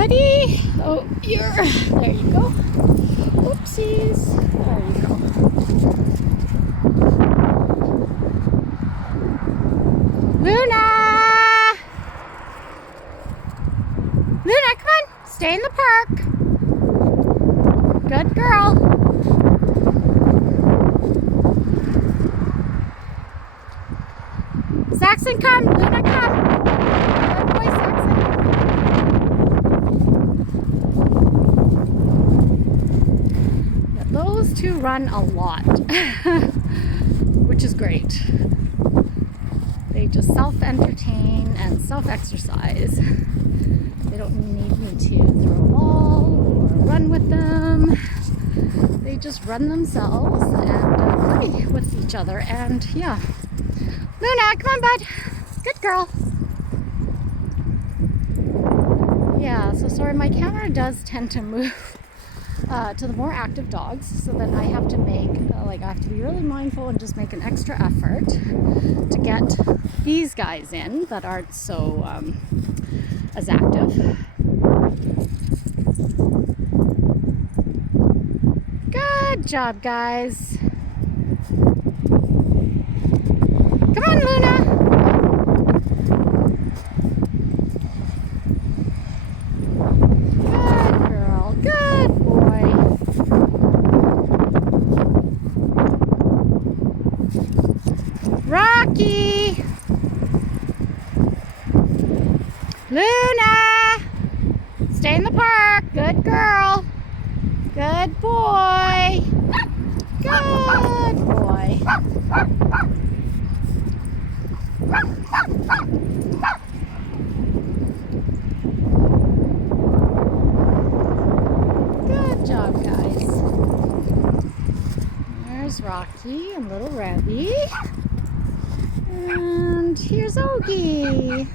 buddy. Oh, there you go. Oopsies. There you go. Luna! Luna, come on. Stay in the park. Good girl. Saxon, come. Luna, come. Good boy, Saxon. Yeah, those two run a lot, which is great. They just self-entertain and self-exercise. They don't need me to throw a ball or run with them. They just run themselves and play with each other. And yeah. Luna, come on, bud. Good girl. Yeah, so sorry, my camera does tend to move to the more active dogs, so that I have to make, I have to be really mindful and just make an extra effort to get these guys in that aren't so as active. Good job, guys. Come on, Luna. Good girl. Good boy. Rocky. Luna. Stay in the park. Good girl. Good boy. Good boy. Good job, guys. There's Rocky and little Revy. And here's Ogie.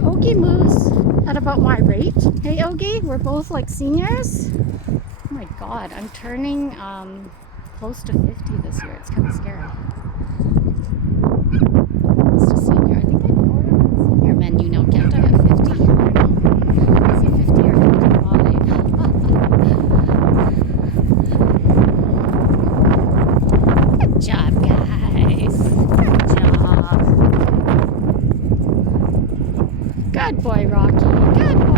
Ogie moves at about my rate. Hey, Ogie, we're both like seniors. Oh my God, I'm turning close to 50 this year. It's kind of scary. Almost a senior. I think I can order a senior menu now. Can't I at 50? I don't know. Is it 50 or 55? Good job, guys. Good job. Good boy, Rocky. Good boy.